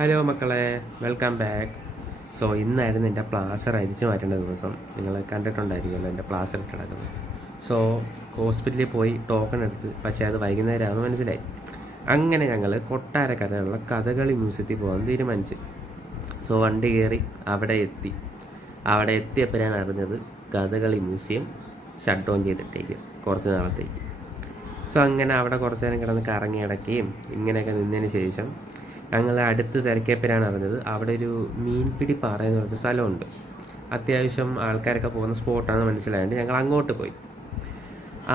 Hello മക്കളെ, welcome back. So ഇന്നായിരുന്നു എൻ്റെ plaster അരിച്ചു മാറ്റേണ്ട ദിവസം. നിങ്ങൾ കണ്ടിട്ടുണ്ടായിരിക്കുമല്ലോ എൻ്റെ പ്ലാസ്റ്റർ ഇട്ട് കിടക്കുന്നത്. സോ ഹോസ്പിറ്റലിൽ പോയി ടോക്കൺ എടുത്ത്, പക്ഷേ അത് വൈകുന്നേരമാണെന്ന് മനസ്സിലായി. അങ്ങനെ ഞങ്ങൾ കൊട്ടാരക്കരയുള്ള കഥകളി മ്യൂസിയത്തിൽ പോകാൻ തീരുമാനിച്ചു. സോ വണ്ടി കയറി അവിടെ എത്തിയപ്പോഴാണ് അറിഞ്ഞത് കഥകളി മ്യൂസിയം ഷട്ട് ഡൗൺ ചെയ്തിട്ടേക്ക് കുറച്ച് നാളത്തേക്ക്. സോ അങ്ങനെ അവിടെ കുറച്ച് നേരം കിടന്ന് കറങ്ങി കിടക്കുകയും ഇങ്ങനെയൊക്കെ നിന്നതിന് ശേഷം ഞങ്ങൾ അടുത്ത് തിരക്കിയപ്പോഴാണ് അറിഞ്ഞത് അവിടെ ഒരു മീൻപിടി പാറ എന്ന് പറഞ്ഞൊരു സ്ഥലമുണ്ട്. അത്യാവശ്യം ആൾക്കാരൊക്കെ പോകുന്ന സ്പോട്ടാണെന്ന് മനസ്സിലായതുകൊണ്ട് ഞങ്ങൾ അങ്ങോട്ട് പോയി.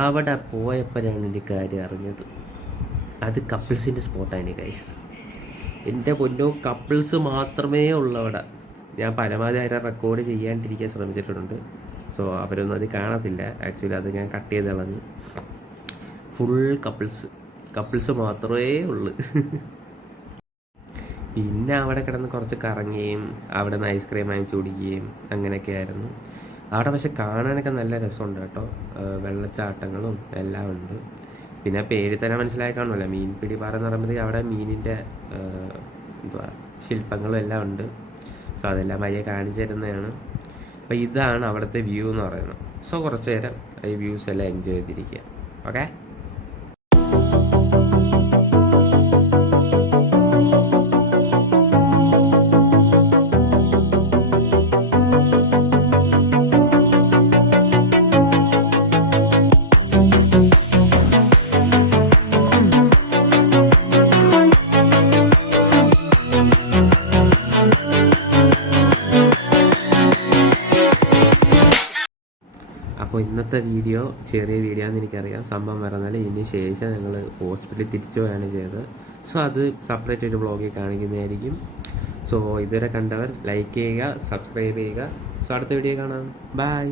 അവിടെ പോയപ്പോഴാണ് എൻ്റെ കാര്യം അറിഞ്ഞത്, അത് കപ്പിൾസിൻ്റെ സ്പോട്ടാണ് ഗൈസ്. എൻ്റെ പൊന്നോ, കപ്പിൾസ് മാത്രമേ ഉള്ളൂ അവിടെ. ഞാൻ പരമാവധി അവരെ റെക്കോർഡ് ചെയ്യാണ്ടിരിക്കാൻ ശ്രമിച്ചിട്ടുണ്ട്. സോ അവരൊന്നും അത് കാണത്തില്ല. ആക്ച്വലി അത് ഞാൻ കട്ട് ചെയ്ത് കളഞ്ഞു. ഫുൾ കപ്പിൾസ് മാത്രമേ ഉള്ളൂ. പിന്നെ അവിടെ കിടന്ന് കുറച്ച് കറങ്ങുകയും അവിടെ നിന്ന് ഐസ്ക്രീം വാങ്ങിച്ചു കുടിക്കുകയും അങ്ങനെയൊക്കെ ആയിരുന്നു. അവിടെ പക്ഷെ കാണാനൊക്കെ നല്ല രസമുണ്ട് കേട്ടോ. വെള്ളച്ചാട്ടങ്ങളും എല്ലാം ഉണ്ട്. പിന്നെ പേര് തന്നെ മനസ്സിലായി കാണുമല്ലോ, മീൻപിടി പാറ എന്ന് പറയുമ്പോഴത്തേക്ക് അവിടെ മീനിൻ്റെ ശില്പങ്ങളും എല്ലാം ഉണ്ട്. സോ അതെല്ലാം വഴിയെ കാണിച്ചു തരുന്നതാണ്. അപ്പോൾ ഇതാണ് അവിടുത്തെ വ്യൂ എന്ന് പറയുന്നത്. സോ കുറച്ച് നേരം ഈ വ്യൂസ് എല്ലാം എൻജോയ് ചെയ്തിരിക്കുക. ഓക്കെ. അപ്പോൾ ഇന്നത്തെ വീഡിയോ ചെറിയ വീഡിയോ ആണെന്ന് എനിക്കറിയാം. സംഭവം പറഞ്ഞാൽ ഇതിന് ശേഷം ഞങ്ങൾ ഹോസ്പിറ്റലിൽ തിരിച്ചു പോയാണ് ചെയ്തത്. സോ അത് സെപ്പറേറ്റ് ഒരു വ്ളോഗിൽ കാണിക്കുന്നതായിരിക്കും. സോ ഇതുവരെ കണ്ടവർ ലൈക്ക് ചെയ്യുക, സബ്സ്ക്രൈബ് ചെയ്യുക. സോ അടുത്ത വീഡിയോ കാണാം. ബൈ.